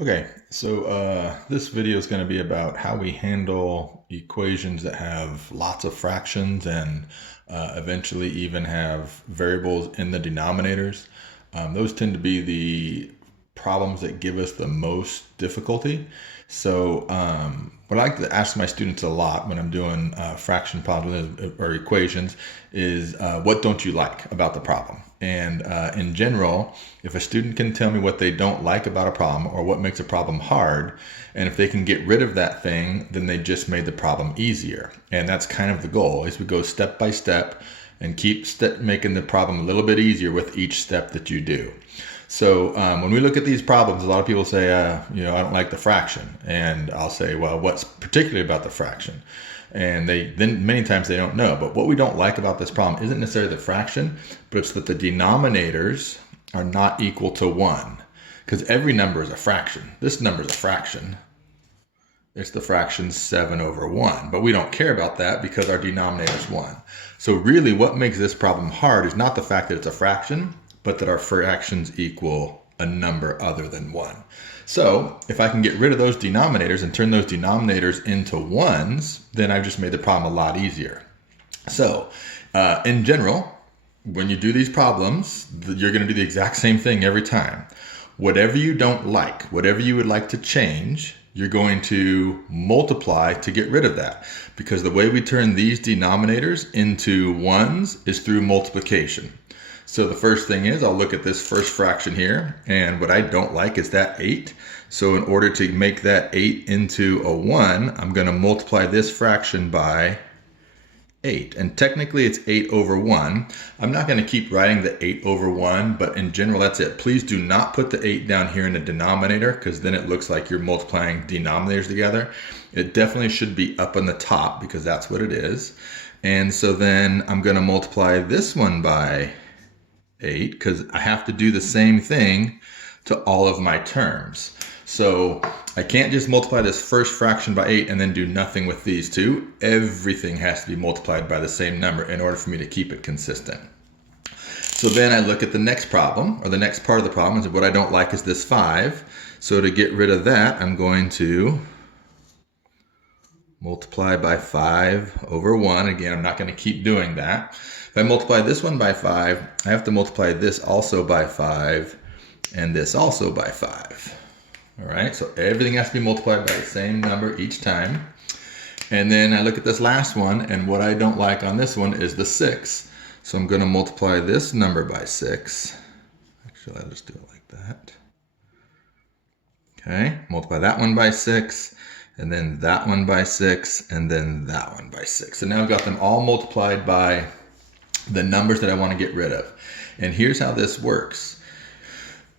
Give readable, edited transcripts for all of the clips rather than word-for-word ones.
Okay, so this video is going to be about how we handle equations that have lots of fractions and eventually even have variables in the denominators. Those tend to be the problems that give us the most difficulty. So what I like to ask my students a lot when I'm doing fraction problems or equations is what don't you like about the problem? And in general, if a student can tell me what they don't like about a problem or what makes a problem hard, and if they can get rid of that thing, then they just made the problem easier. And that's kind of the goal, is we go step by step and keep making the problem a little bit easier with each step that you do. So when we look at these problems, a lot of people say, I don't like the fraction. And I'll say, well, what's particularly about the fraction? And then many times they don't know. But what we don't like about this problem isn't necessarily the fraction, but it's that the denominators are not equal to 1. Because every number is a fraction. This number is a fraction. It's the fraction 7 over 1. But we don't care about that because our denominator is 1. So really what makes this problem hard is not the fact that it's a fraction, but that our fractions equal a number other than 1. So if I can get rid of those denominators and turn those denominators into 1s, then I've just made the problem a lot easier. So in general, when you do these problems, you're going to do the exact same thing every time. Whatever you don't like, whatever you would like to change, you're going to multiply to get rid of that. Because the way we turn these denominators into 1s is through multiplication. So the first thing is I'll look at this first fraction here, and what I don't like is that 8. So in order to make that 8 into a 1, I'm going to multiply this fraction by 8. And technically it's 8 over 1. I'm not going to keep writing the 8 over 1, but in general that's it. Please do not put the 8 down here in the denominator, because then it looks like you're multiplying denominators together. It definitely should be up on the top because that's what it is. And so then I'm going to multiply this one by 8 because I have to do the same thing to all of my terms. So I can't just multiply this first fraction by 8 and then do nothing with these two. Everything has to be multiplied by the same number in order for me to keep it consistent. So then I look at the next problem, or the next part of the problem, is what I don't like is this 5. So to get rid of that, I'm going to multiply by 5 over 1. Again, I'm not going to keep doing that. If I multiply this one by 5, I have to multiply this also by 5 and this also by 5. All right, so everything has to be multiplied by the same number each time. And then I look at this last one, and what I don't like on this one is the 6. So I'm going to multiply this number by 6. Actually, I'll just do it like that. Okay, multiply that one by 6. And then that one by 6, and then that one by 6. So now I've got them all multiplied by the numbers that I want to get rid of. And here's how this works.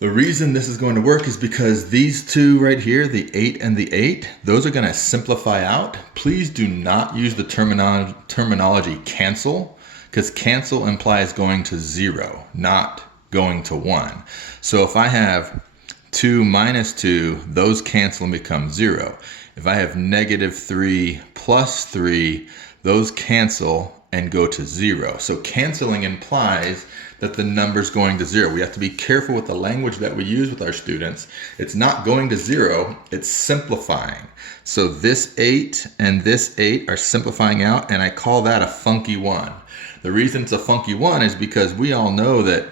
The reason this is going to work is because these two right here, the 8 and the 8, those are going to simplify out. Please do not use the terminology cancel, because cancel implies going to 0, not going to 1. So if I have 2 minus 2, those cancel and become 0. If I have negative 3 plus 3, those cancel and go to 0. So canceling implies that the number's going to 0. We have to be careful with the language that we use with our students. It's not going to 0, it's simplifying. So this 8 and this 8 are simplifying out, and I call that a funky 1. The reason it's a funky 1 is because we all know that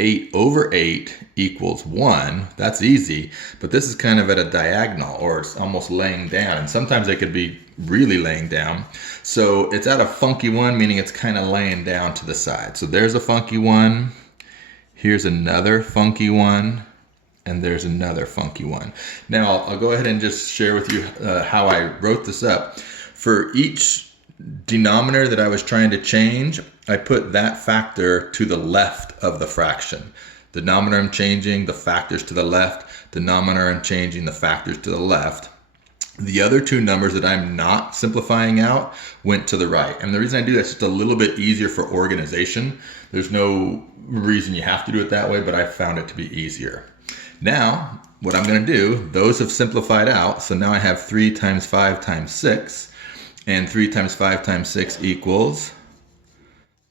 8 over 8 equals 1. That's easy, but this is kind of at a diagonal, or it's almost laying down, and sometimes it could be really laying down. So it's at a funky 1, meaning it's kind of laying down to the side. So there's a funky 1, here's another funky 1, and there's another funky 1. Now I'll go ahead and just share with you how I wrote this up. For each denominator that I was trying to change, I put that factor to the left of the fraction. Denominator I'm changing, the factors to the left. Denominator I'm changing, the factors to the left. The other two numbers that I'm not simplifying out went to the right. And the reason I do that is just a little bit easier for organization. There's no reason you have to do it that way, but I found it to be easier. Now, what I'm going to do, those have simplified out. So now I have 3 times 5 times 6. And 3 times 5 times 6 equals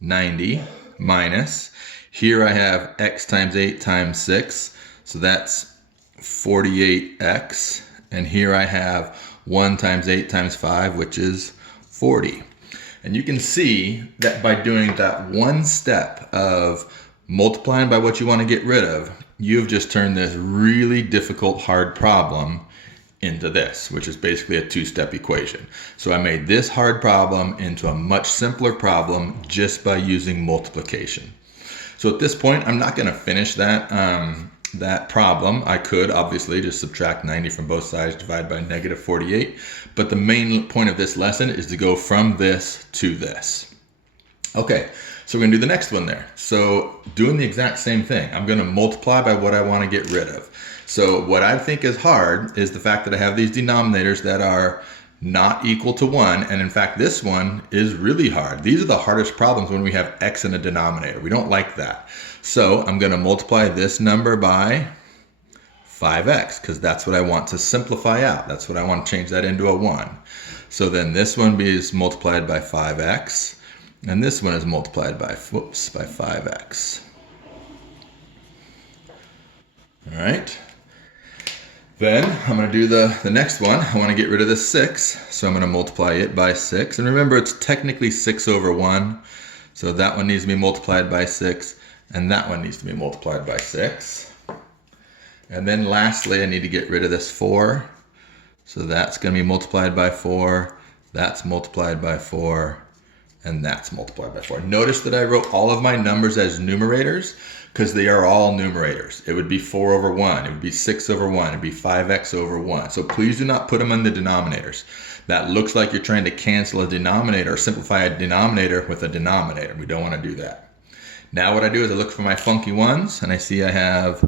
90 minus. Here I have x times 8 times 6. So that's 48x, and here I have 1 times 8 times 5, which is 40. And you can see that by doing that one step of multiplying by what you want to get rid of, you've just turned this really difficult, hard problem into this, which is basically a two-step equation. So I made this hard problem into a much simpler problem just by using multiplication. So at this point, I'm not going to finish that problem. I could obviously just subtract 90 from both sides, divide by negative 48. But the main point of this lesson is to go from this to this. Okay, so we're going to do the next one there. So doing the exact same thing, I'm going to multiply by what I want to get rid of. So what I think is hard is the fact that I have these denominators that are not equal to 1. And in fact, this one is really hard. These are the hardest problems when we have x in a denominator. We don't like that. So I'm going to multiply this number by 5x because that's what I want to simplify out. That's what I want to change that into a 1. So then this one is multiplied by 5x. And this one is multiplied by 5x. All right. Then I'm going to do the next one. I want to get rid of this 6, so I'm going to multiply it by 6. And remember, it's technically 6 over 1. So that one needs to be multiplied by 6, and that one needs to be multiplied by 6. And then lastly, I need to get rid of this 4. So that's going to be multiplied by 4, that's multiplied by 4, and that's multiplied by 4. Notice that I wrote all of my numbers as numerators because they are all numerators. It would be 4 over 1. It would be 6 over 1. It would be 5x over 1. So please do not put them in the denominators. That looks like you're trying to cancel a denominator or simplify a denominator with a denominator. We don't want to do that. Now what I do is I look for my funky ones, and I see I have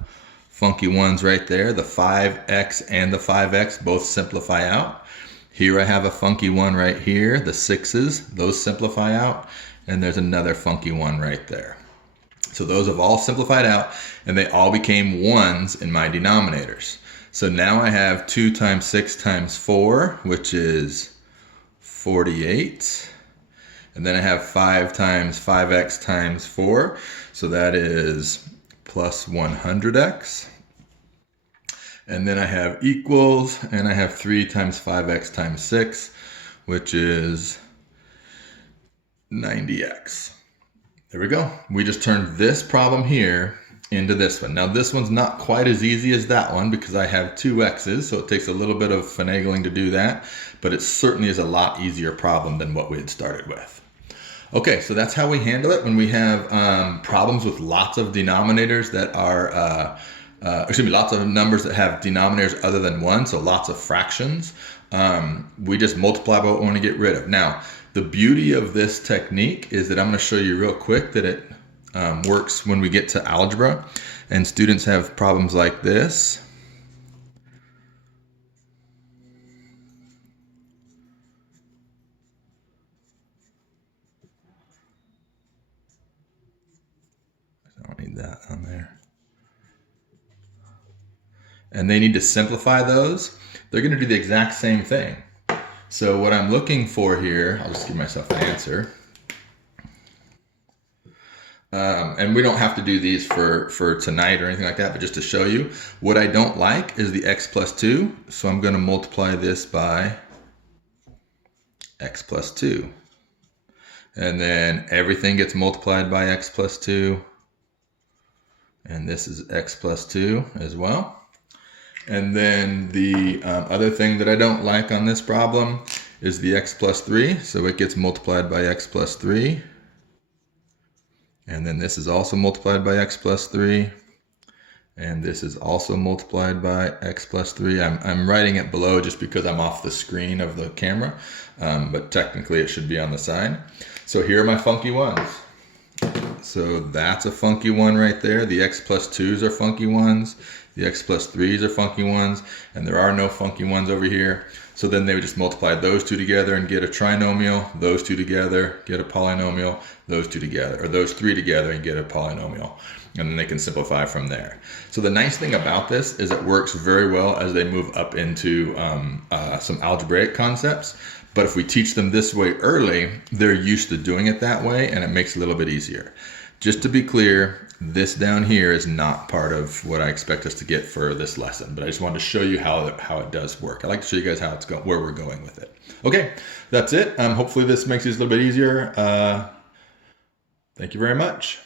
funky ones right there. The 5x and the 5x both simplify out. Here I have a funky one right here, the 6's, those simplify out, and there's another funky one right there. So those have all simplified out, and they all became 1s in my denominators. So now I have 2 times 6 times 4, which is 48. And then I have 5 times 5x times 4, so that is plus 100x. And then I have equals, and I have 3 times 5x times 6, which is 90x. There we go. We just turned this problem here into this one. Now this one's not quite as easy as that one because I have 2 x's, so it takes a little bit of finagling to do that, but it certainly is a lot easier problem than what we had started with. Okay, so that's how we handle it when we have problems with lots of denominators that are, lots of numbers that have denominators other than 1, so lots of fractions. We just multiply by what we want to get rid of. Now, the beauty of this technique is that I'm going to show you real quick that it works when we get to algebra and students have problems like this. I don't need that on there. And they need to simplify those. They're going to do the exact same thing. So what I'm looking for here, I'll just give myself an answer. And we don't have to do these for tonight or anything like that, but just to show you, what I don't like is the x plus 2. So I'm going to multiply this by x plus 2. And then everything gets multiplied by x plus 2. And this is x plus 2 as well. And then the other thing that I don't like on this problem is the x plus 3. So it gets multiplied by x plus 3. And then this is also multiplied by x plus 3. And this is also multiplied by x plus 3. I'm writing it below just because I'm off the screen of the camera. But technically it should be on the side. So here are my funky ones. So that's a funky one right there. The x plus 2's are funky ones. The x plus 3's are funky ones, and there are no funky ones over here. So then they would just multiply those two together and get a trinomial, those two together, get a polynomial, those two together, or those three together and get a polynomial. And then they can simplify from there. So the nice thing about this is it works very well as they move up into some algebraic concepts. But if we teach them this way early, they're used to doing it that way, and it makes it a little bit easier. Just to be clear, this down here is not part of what I expect us to get for this lesson, but I just wanted to show you how it does work. I like to show you guys how it's where we're going with it. Okay, that's it. Hopefully this makes it a little bit easier. Thank you very much.